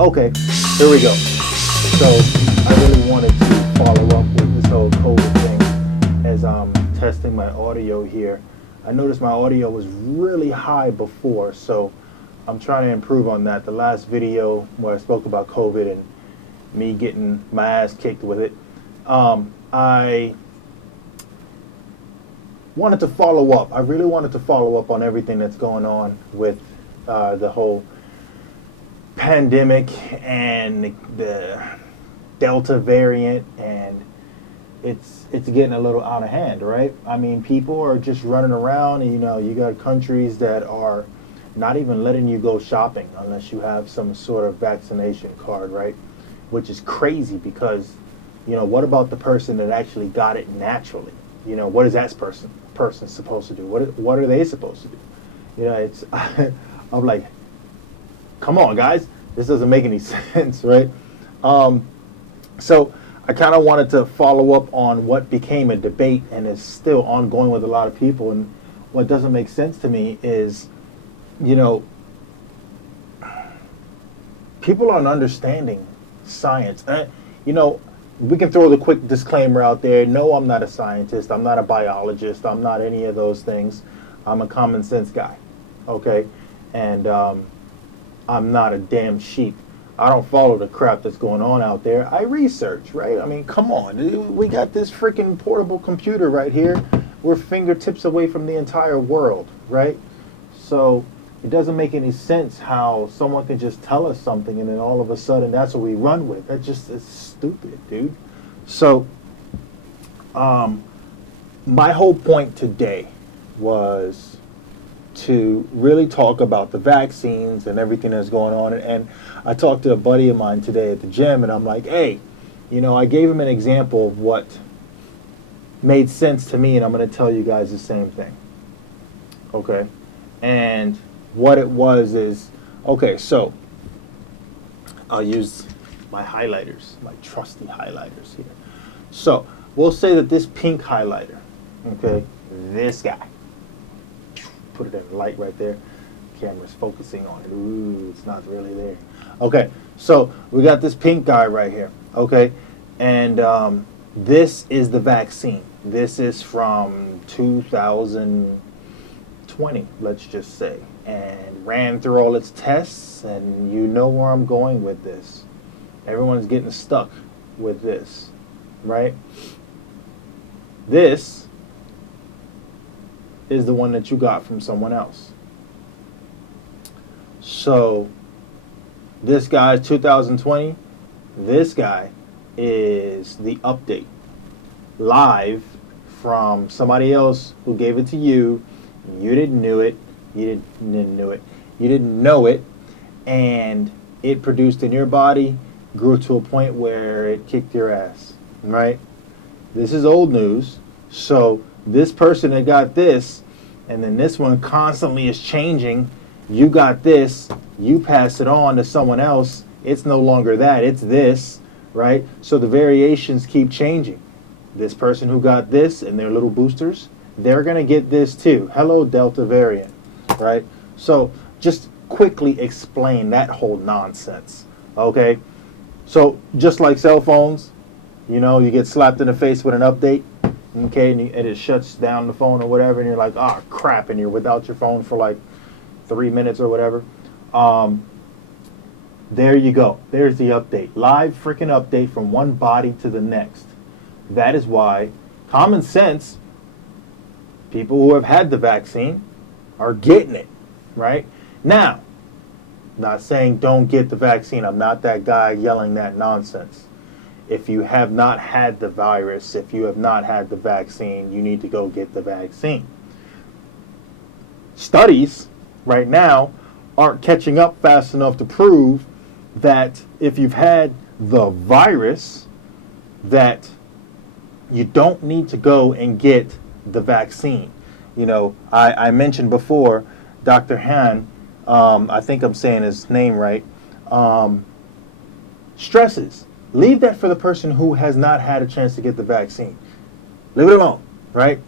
Okay, here we go. So I really wanted to follow up with this whole COVID thing as I'm testing my audio here. I noticed my audio was really high before, so I'm trying to improve on that. The last video where I spoke about COVID and me getting my ass kicked with it, I wanted to follow up. I really wanted to follow up on everything that's going on with the whole pandemic and the Delta variant, and it's getting a little out of hand, right? I mean, people are just running around, and you got countries that are not even letting you go shopping unless you have some sort of vaccination card, right? Which is crazy because, what about the person that actually got it naturally? What is that person supposed to do? What are they supposed to do? It's I'm like, come on, guys, this doesn't make any sense, right? So I kind of wanted to follow up on what became a debate and is still ongoing with a lot of people. And what doesn't make sense to me is, people aren't understanding science. We can throw the quick disclaimer out there. No, I'm not a scientist. I'm not a biologist. I'm not any of those things. I'm a common sense guy, okay? And I'm not a damn sheep. I don't follow the crap that's going on out there. I research, right? I mean, come on. We got this freaking portable computer right here. We're fingertips away from the entire world, right? So it doesn't make any sense how someone can just tell us something and then all of a sudden that's what we run with. It's stupid, dude. So my whole point today was to really talk about the vaccines and everything that's going on. And I talked to a buddy of mine today at the gym, and I'm like, hey, I gave him an example of what made sense to me, and I'm going to tell you guys the same thing. Okay? And what it was is, okay, so I'll use my highlighters, my trusty highlighters here. So we'll say that this pink highlighter, okay, this guy, put it in the light right there. Camera's focusing on it. Ooh, it's not really there. Okay, so we got this pink guy right here. Okay, and this is the vaccine. This is from 2020, let's just say, and ran through all its tests. And you know where I'm going with this. Everyone's getting stuck with this, right? This is the one that you got from someone else. So this guy's 2020. This guy is the update live from somebody else who gave it to you. You didn't know it. You didn't know it, and it produced in your body, grew to a point where it kicked your ass. Right? This is old news. So this person that got this, and then this one constantly is changing. You got this, you pass it on to someone else. It's no longer that, it's this, right? So the variations keep changing. This person who got this and their little boosters, they're going to get this too. Hello, Delta variant, right? So just quickly explain that whole nonsense, okay? So just like cell phones, you get slapped in the face with an update. Okay, and it shuts down the phone or whatever, and you're like, oh, crap, and you're without your phone for like 3 minutes or whatever. There you go. There's the update. Live freaking update from one body to the next. That is why common sense, people who have had the vaccine are getting it, right? Now, not saying don't get the vaccine. I'm not that guy yelling that nonsense. If you have not had the virus, if you have not had the vaccine, you need to go get the vaccine. Studies right now aren't catching up fast enough to prove that if you've had the virus, that you don't need to go and get the vaccine. I mentioned before, Dr. Han, I think I'm saying his name right, stresses. Leave that for the person who has not had a chance to get the vaccine. Leave it alone, right?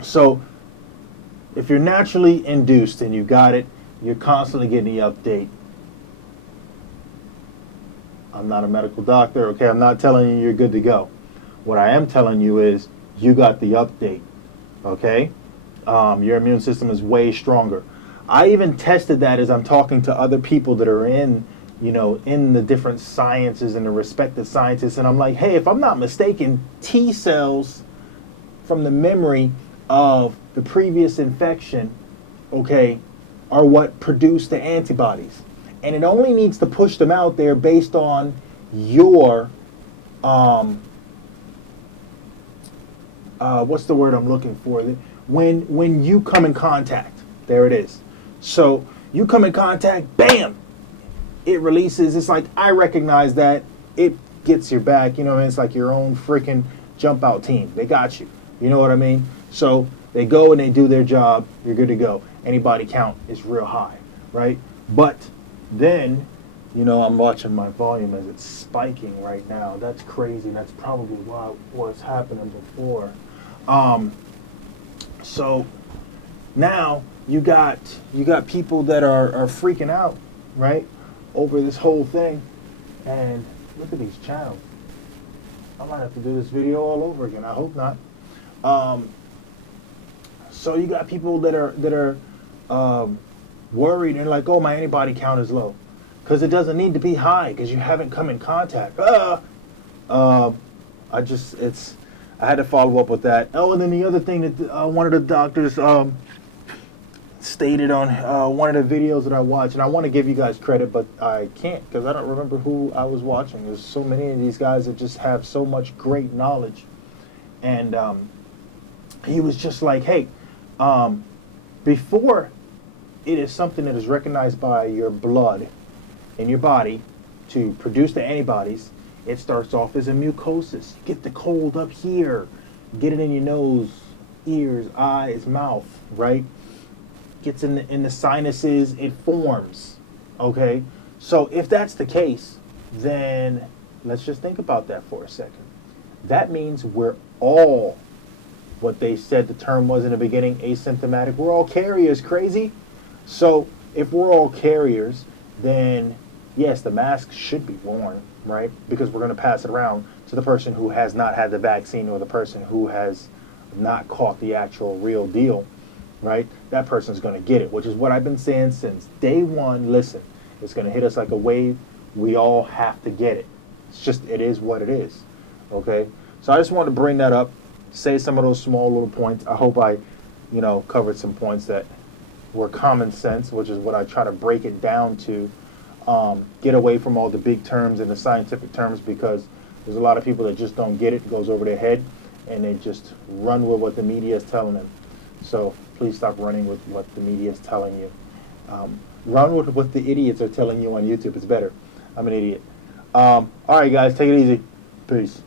So if you're naturally induced and you got it, you're constantly getting the update. I'm not a medical doctor, okay? I'm not telling you you're good to go. What I am telling you is you got the update, okay? Your immune system is way stronger. I even tested that as I'm talking to other people that are in, in the different sciences and the respected scientists, and I'm like, hey, if I'm not mistaken, T cells from the memory of the previous infection, okay, are what produce the antibodies. And it only needs to push them out there based on your, what's the word I'm looking for? When you come in contact, there it is. So you come in contact, bam, it releases. It's like, I recognize that. It gets your back, it's like your own freaking jump out team. They got you. You know what I mean? So they go and they do their job. You're good to go. Antibody count is real high, right? But then, I'm watching my volume as it's spiking right now. That's crazy. That's probably what was happening before. So now you got people that are freaking out, right, over this whole thing. And look at these channels. I might have to do this video all over again. I hope not. So you got people that are worried and like, oh, my antibody count is low, because it doesn't need to be high because you haven't come in contact. I had to follow up with that. Oh, and then the other thing that one of the doctors stated on one of the videos that I watched, and I want to give you guys credit, but I can't because I don't remember who I was watching. There's so many of these guys that just have so much great knowledge. And he was just like, hey, before it is something that is recognized by your blood in your body to produce the antibodies, it starts off as a mucosis. You get the cold up here, get it in your nose, ears, eyes, mouth, right? Gets in the sinuses, it forms, okay? So if that's the case, then let's just think about that for a second. That means we're all, what they said the term was in the beginning, asymptomatic. We're all carriers, crazy? So if we're all carriers, then yes, the mask should be worn, right? Because we're going to pass it around to the person who has not had the vaccine or the person who has not caught the actual real deal, right? That person's going to get it, which is what I've been saying since day one. Listen, it's going to hit us like a wave. We all have to get it. It's just, it is what it is, okay? So I just wanted to bring that up, say some of those small little points. I hope I, covered some points that were common sense, which is what I try to break it down to. Get away from all the big terms and the scientific terms, because there's a lot of people that just don't get it, goes over their head, and they just run with what the media is telling them. So please stop running with what the media is telling you. Run with what the idiots are telling you on YouTube. It's better. I'm an idiot. All right, guys, take it easy. Peace.